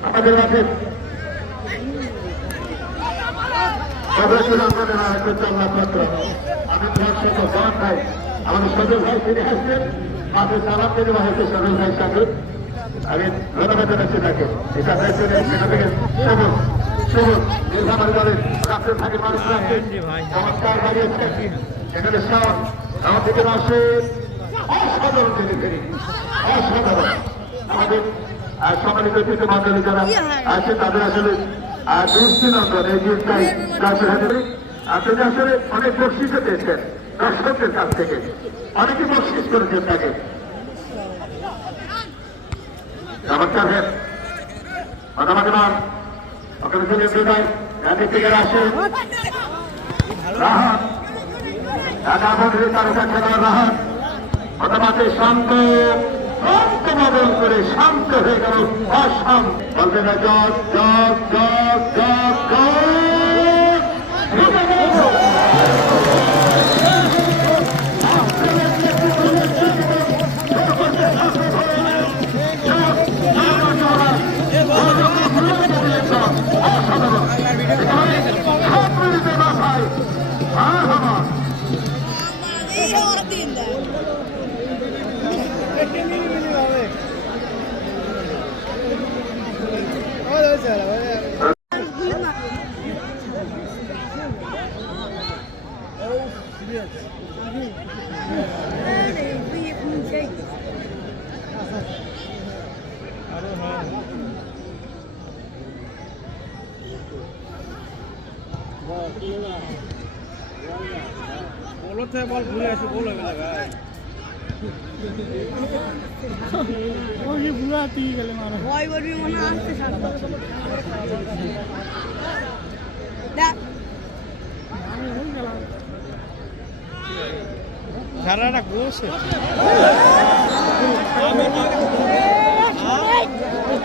আমাদের সদস্যরা আমাদের চাল্লা পত্র আমি তোমার সাথে গান ভাই আমাদের সদর ভাই ফিরে আসছেন মাঝে সালাম দিতে হয়েছে সদর ভাইয়ের সাথে আমি ধন্যবাদ জানাচ্ছি তাকে এটা হয়েছে সেখান থেকে সবুজ সবুজ ফেরি আর সম্মানিত মন্ডলী যারা আছে তাদের আসলে আর দৃষ্টিনন্দন এই জিনিসটাই গাছের হাতে। আপনি আসলে অনেক বকশিসও পেয়েছেন দর্শকদের কাছ থেকে। অনেকে বকশিস করেছেন তাকে। নমস্কার হেন অনামাদিমান ওখানে চলে বিদায় গান্ধী থেকে আসে রাহাত। ঢাকা বন্ধু তারকা খেলার রাহাত। হঠাৎ শান্ত। শান্ত বদল করে শান্ত হয়ে গেল অশান্ত বলবে না জগ জগ জগ এই বলো থেকে বল ঘুরে আসি বল হয়ে মনে সারাটা গোস এদিন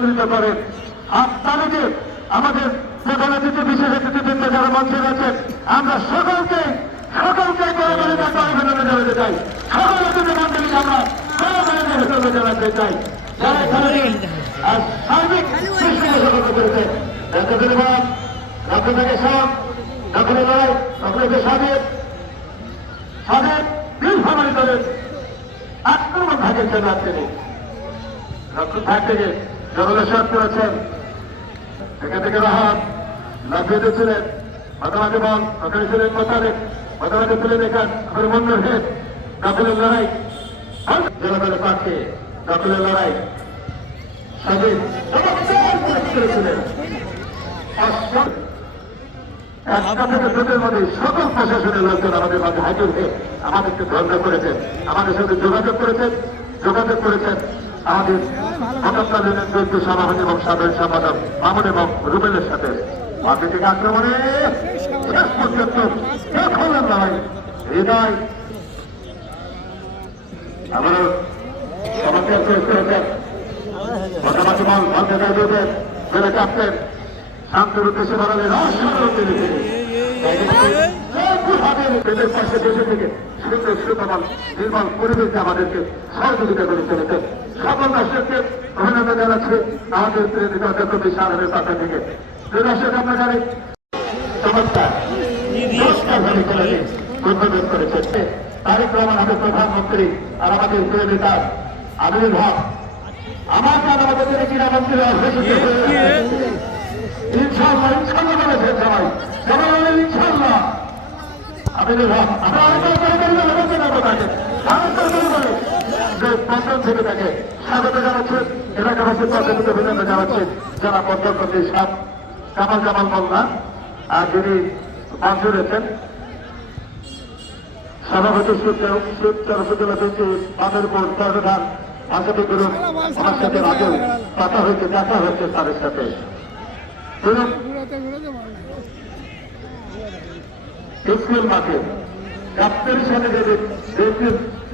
সুবিধা করেন আর তাদেরকে আমাদের প্রধান অতিথি, বিশেষ অতিথিবৃন্দ যারা মঞ্চে রয়েছেন, আমরা সকলকে সকলকে অভিনন্দন জানাতে চাই। সকল অতিথি আমরা অভিনন্দন জানাতে চাই। আর থেকে আক্রমণ ভাগ থেকে জনদর্শন করেছেন এখান থেকে রাহাত লাফিয়ে দিয়েছিলেন। মাঝামাঝি বল ওখানে ছিলেন মোতাবেক মাঝামাঝি ছিলেন এখান। মন্দ হেদ দখলের লড়াই। জেলা দলের দখলের লড়াই। থেকে সকল প্রশাসনের লোকজন আমাদের মাঝে হাজির হয়ে আমাদেরকে ধন্য করেছেন। আমাদের সঙ্গে যোগাযোগ করেছেন। যোগাযোগ করেছেন। আমাদের হঠাৎকালীন দৈত্য সভাপতি এবং সাধারণ সম্পাদক মামুন এবং রুবেলের সাথে। রাজনৈতিক আক্রমণে শেষ পর্যন্ত এখন লড়াই শান্তির উদ্দেশ্যে পাশে দেশে থেকে, সুন্দর সুতমাল, নির্মল পরিবেশে আমাদেরকে সহযোগিতা করে চলেছেন। সকল দর্শককে অভিনন্দন জানাচ্ছি আমাদের প্রিয় নেতা অধ্যক্ষ বিশালের পাশা থেকে দর্শক জানি, চমৎকার। উদ্বোধন করেছেন। তারিক রহমান আমাদের প্রধানমন্ত্রী আর আমাদের প্রিয় নেতা হক। আমার আমাদের ক্রীড়ামন্ত্রী ইনশাল্লাহ ইনশাল্লাহ বলেছেন সবাই। সবাই বলেন ইনশাল্লাহ আমি আমরা আরেকবার করে করে আপনাকে আরেকবার করে করে যে থেকে স্বাগত জানাচ্ছেন এলাকাবাসীর পক্ষে থেকে অভিনন্দন জানাচ্ছেন যারা কর্মী সাত কামাল কামাল মোল্লা, আর যিনি রয়েছেন সভাপতি উপজেলা বিএনপি মাদারপুর আসামি আমার সাথে আগেও কথা হয়েছে দেখা হয়েছে তাদের সাথে। স্কুল মাঠে ডাক্তারের সাথে যে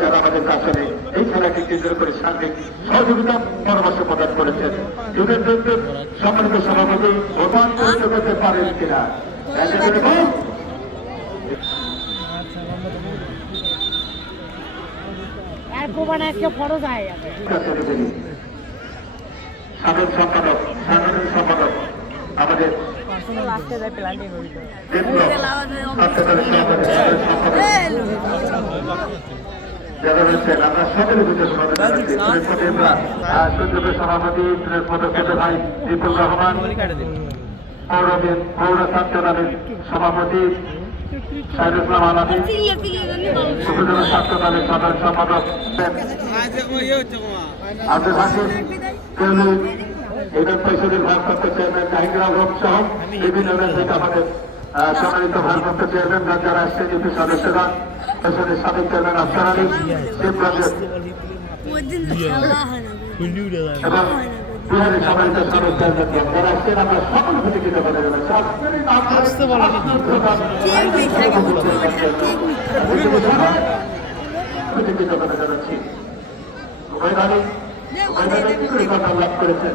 যারা আমাদের নেই এই দিন। সাধারণ সম্পাদক সাধারণ সম্পাদক আমাদের সভাপতি। যারা রয়েছেন আমরা ভাই বিপুল রহমান পৌর ছাত্র দলের সভাপতি সাইদ ইসলাম জানি উপজেলা ছাত্র দলের সাধারণ সম্পাদক আব্দুল ইউনিয়ন পরিষদের ভারপ্রাপ্ত চেয়ারম্যান জাহিদুল হক সহ বিভিন্ন থেকে আমাদের সম্মানিত ভারপ্রাপ্ত চেয়ারম্যান যারা আসছেন ইউপি সদস্যরা পরিষদের সাবেক চেয়ারম্যান আফসার আলী শিব প্রজেক্ট এবং বিহারের সম্মানিত সাবেক চেয়ারম্যান যারা আসছেন আমরা সকল থেকে বুঝছ টিএমপি কৃতজ্ঞতা জানাচ্ছি উভয় দলই উভয় দলই কি করে কথা লাভ করেছেন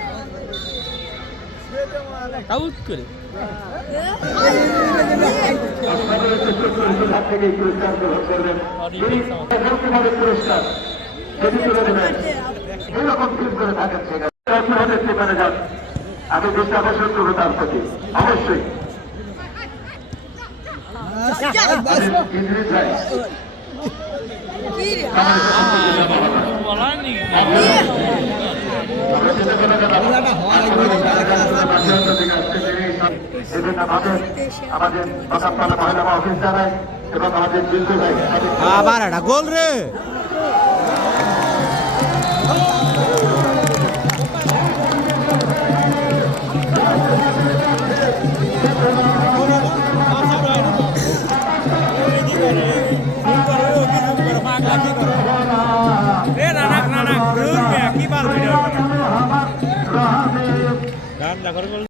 আউট করে। পুরস্কার আমি দৃষ্টি আকর্ষণ করব তার প্রতি অবশ্যই বলার নেই। আবার একটা গোল রে।